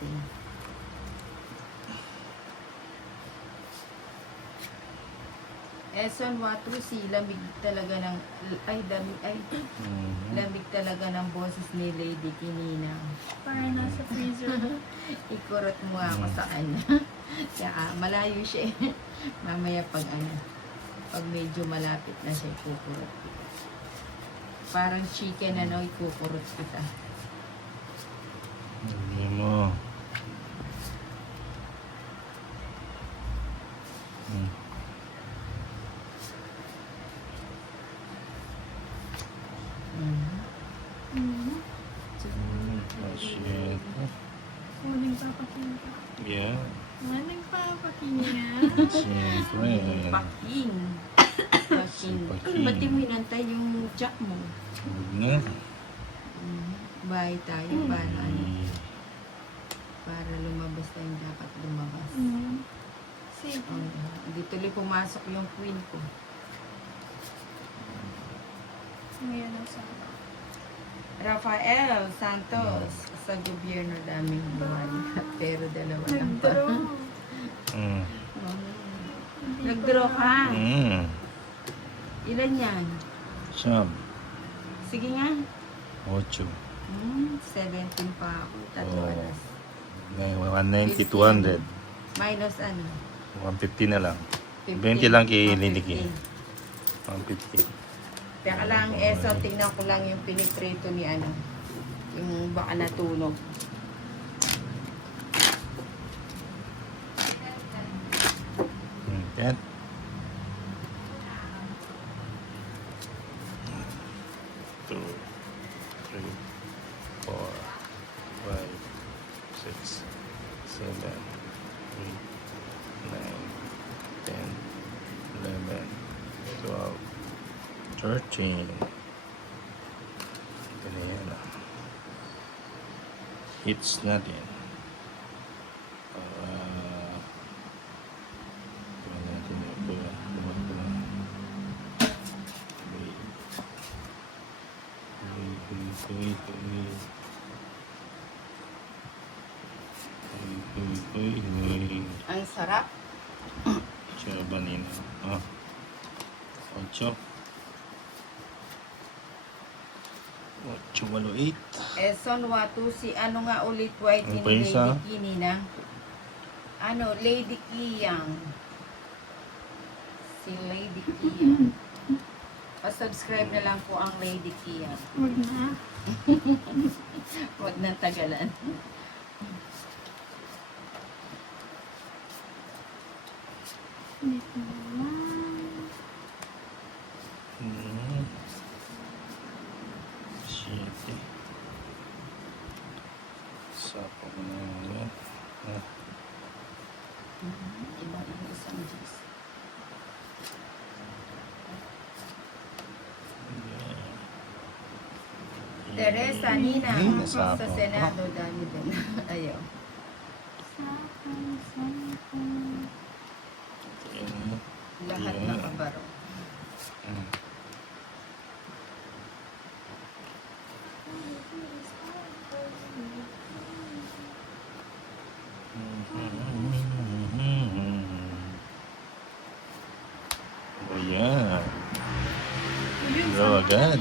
Wednesday. Eson Watusi, lamig talaga ng lamig talaga ng boses ni Lady Kinina. Parang nasa freezer. Ikurot mo ako sa kanya. Kaya malayo siya eh. Mamaya pag medyo malapit na siya, ikukurot kita. Parang chicken ikukurot kita. Hindi mo. Shit. Muling papaking ka. Yeah. Muling papaking niya. Siyempre. Paking. Paking. Paking. Ba't di mo inantay yung jack mo? Huwag na. Bahay tayo, para lumabas tayong dapat lumabas. Sige. Hindi tuloy pumasok yung queen ko. Ngayon ang sama. Rafael Santos, sa gobyerno daming buwan. Pero dalawa lang pa. Nag-draw. Nag-draw ka. Ilan yan? Siyam. Sige nga. 8. 17 pa ako. Tatlo Oh. alas. 190, 200. Minus 150 na lang. 15. 20 lang kay Liliki. 115. 150. Teka lang, Eso, tingnan ko lang yung piniprito ni yung baka natunog. Yan. 2, 3, 4, 5, 6, 7, 8, 9, 10, 11, 12, 13. Ito na yan. Hits natin. Tingnan natin ito. Ang sarap. Siya nina. 8. 8, 8. Eson Watusi, ano nga ulit white Ano ni pa isa? Lady Kinina? Lady Kiyang. Si Lady Kiyang. Pa-subscribe na lang po ang Lady Kiyang. Huwag na. Huwag nang tagalan. Dito naman. Shit. Sapo ko na yan. Iba ang isang juice. Teresa, Nina, sa nasapo. Senado, dami din. Ayaw. Lahat nakabaro. Ayan. Yun, Go agad.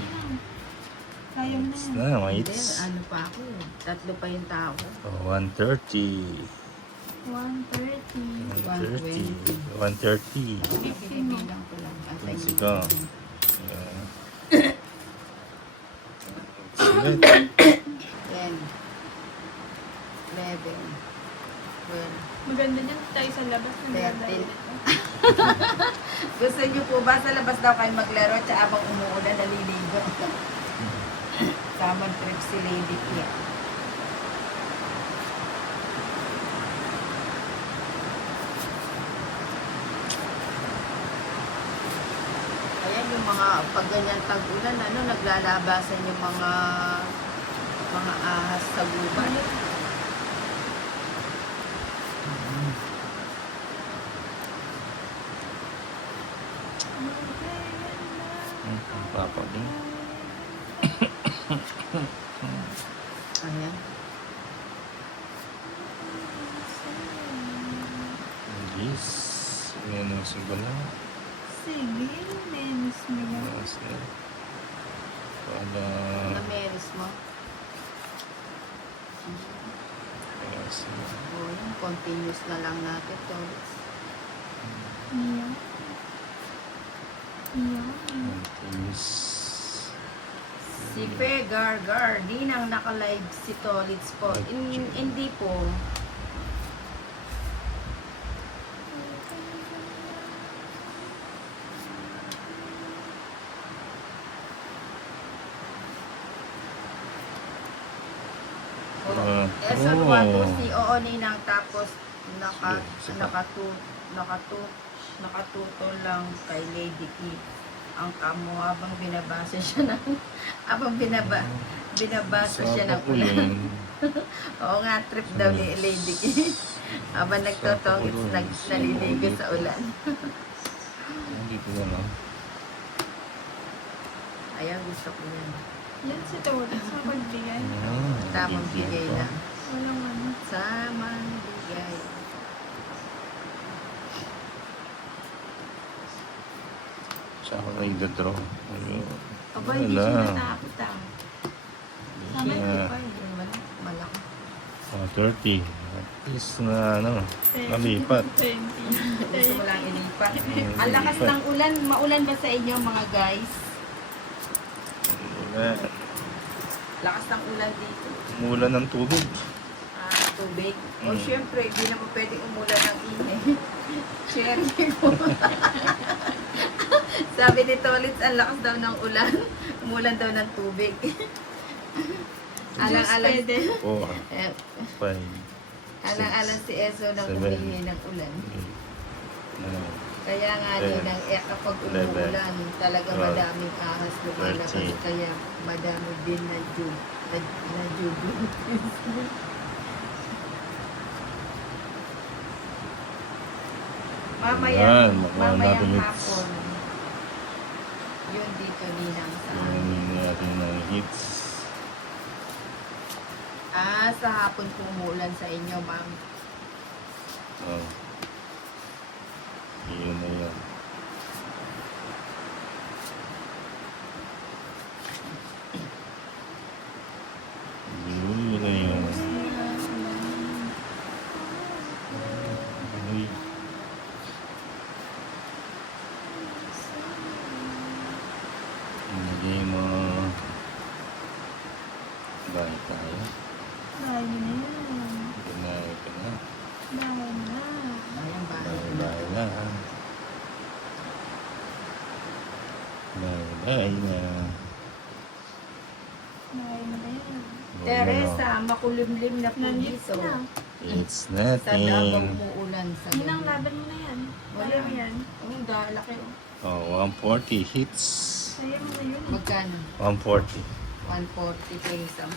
Sayang It's na. na, Hindi, mates. ano pa ako. Tatlo pa yung tao. 130. 130. 130. 130. Binibilang ko lang. Let's go. Yeah. Sige. 10, 11, 12, Maganda niyan tayo sa labas na 13. Gusto niyo po ba sa labas daw kayo maglaro at habang umuulan naliligo? Tamang trip si Lady Kia. Ayan yung mga pag ganyan tag-ulan, naglalabasan yung mga ahas sa gubat. Papa din. Ayan. Wala. Sige, menos mo yan. Kasi, wala. Na-meris mo. Kasi, O yan, continuous na lang natin to. Iya. Iya. continuous. Si Pe Gargar, di nang naka-live si Tolits po. Hindi po. Eson oh. 1 si Oo Ninang tapos Sige. nakatuto lang kay Lady K ang kamo habang binabasa siya ng binabasa siya ng Sapa ko ulan. yun. Oo nga, trip daw ni Lady K. Habang nagtotong naliligo sa ulan. Dito na lang. Ayaw, gusto ko yan. Yan si Tola sa pagbigay. Tamang bigay lang. Walang ano. Tamang bigay. Tsaka kayo draw. Ayun. Aba, hindi Wala. siya natakot ah. Sana Yeah. hindi pa eh. Yung malaki. 30. At least na ano, nalipat. 20. Gusto mo lang ilipat. Mm, Ang lakas ilipat. ng ulan. Maulan ba sa inyo mga guys? Wala. Lakas ng ulan dito. Umulan ng tubig. Tubig. O Mm. syempre, hindi naman pwedeng umulan ng init. Cherry ko. Sabi ni Tolits, ang lakas daw ng ulan. Umulan daw ng tubig. Alang-alang pwede. 4, eh, 5, alang-alang si Eso nang Seven. humingi ng ulan. 8, Kaya nga ninang, kapag umuulan, talaga Twelve. madaming ahas lumalabas. 13. Kaya madami din na jugo. Yan, mamayang natin hapon. Yun dito ninang sa amin. Yung natin ng hits. Sa hapon po umuulan sa inyo, ma'am. Oh. Yun na yan. Yun na yun. Uy. Hindi mo bahay tayo. Dahil na yan. Bumahay ka na. Dahil na. Bayang bahay. Bahay na. Bahay na. Dahil na yan. Teresa, makulimlim na po Nandito dito. na. It's Sa Davao nothing. umuulan sa Yun ang gabi. laban mo na yan. Wala. Kaya mo yan. Oo, laki. Oh, 140 hits. Kaya mo na yun. Magkano? 140. 140 po yung 10.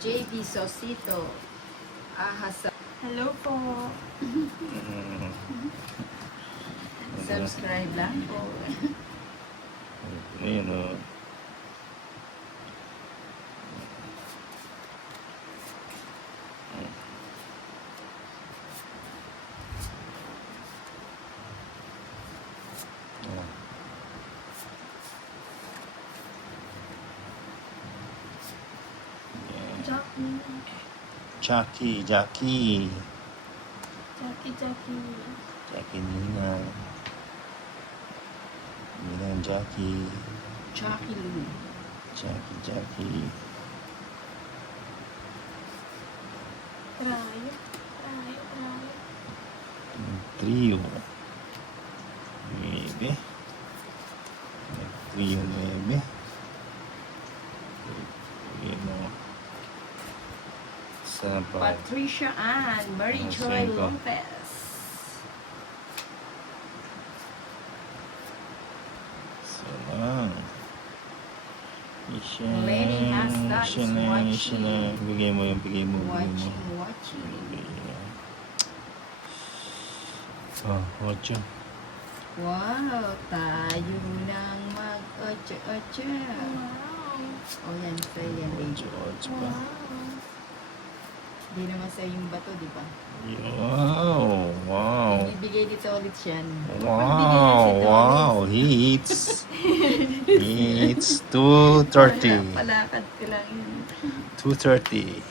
JB Sosito. Ahasa. Hello po. Subscribe lang po. Ayun o. Jackie. Jackie. Jackie. Jackie Nina. Nina and Jackie. Chucky Lou. Jackie. Rayo. Trio. 9. Trio 9. Yun o. Sa pa. Patricia Ann. Mary Ah, Joy cinco. Lopez. So lang. Lenny Hasta is watching. Bigay mo. Watching. Oh, 8. Wow, tayo nang mag-ocho-ocho. Wow. O yan, sa yan, baby. 8 pa. Wow. Hindi naman sa yung bato, di ba? Wow, wow. Ibibigay dito ulit siya. Wow, hits. Hits 230. Palakad ko lang yun. 230.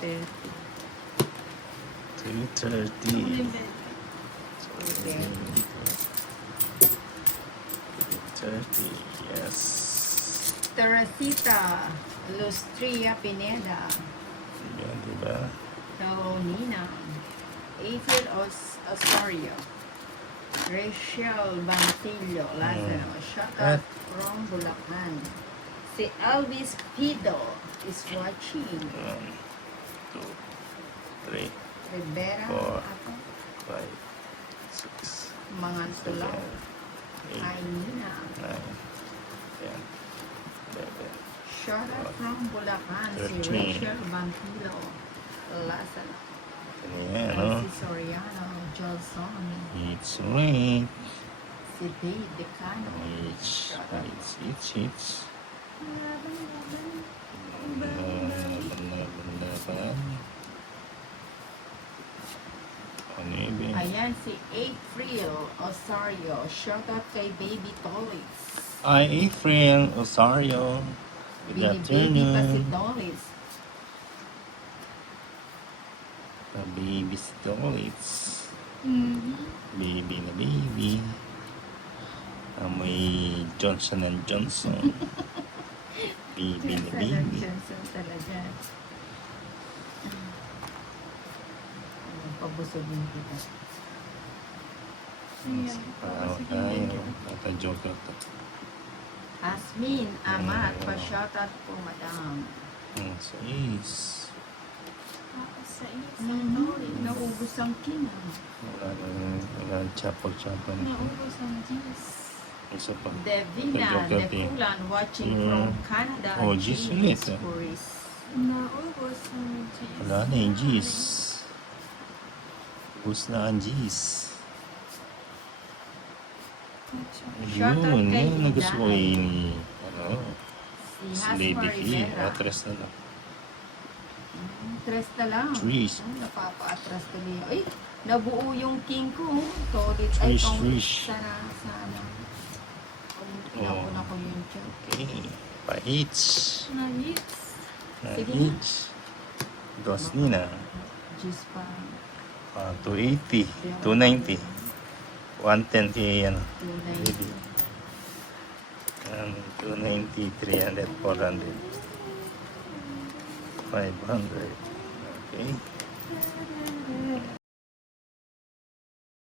230. 230. Okay. 230, yes. Teresita Lustria Pineda. Yan, diba? Nina. April Osorio. Rachel Bantillo Lazaro. Shout out from Bulacan. Si Elvis Pido is watching. 1, 2, 3, Rivera. Four. Ako. 5, 6, Mga 7, tulaw. 8, Ay, Nina. 9, 10, 11. Shout out from Bulacan. Si 13. Rachel Bantillo Lazaro. Yan, no? Si Soriano Jolson. It's right. Si Dave Decano. It's. Laban. Ano yun? Ayan, si April Osario. Shout out kay Baby Tolis. Hi, April Osario. Good Bini-baby pa si afternoon. Tolis. The baby's toilets. Mm-hmm. Baby na baby. Amoy Johnson & Johnson. Baby na baby. Johnson talaga. Pabusogin kita. Ayan. Parang Sige, tayo. Tata-joker to. Asmin Amat. Pa-shoutout po, madam. So is. Tapos sa isa. Naubos ang kinang. Wala chapag-chapag. Naubos ang juice. Isa pa. Devina Tata-joker to. Depulan watching Mm. from Canada. Oh, Gis ulit, ah. Puris. Naubos ang juice. Wala na yung G's. Bus na ang G's. Shoutout Yun, kay yun ang gusto ko Inday. si Si Lady Hasmar K. Rivera. Atras na lang. Tres na lang. Trish. Ay, napapa-atras tuloy. Ay, nabuo yung king ko. Solid. Ay, Trish, kung Trish. sana. Pinauna ko yun dyan. Okay. Pa-H. Na-hits. Sige. Na-H. Dos Nina. Juice pa. 280. 290. 110 kay ano. 290. 290, 300, 400. 500. Okay.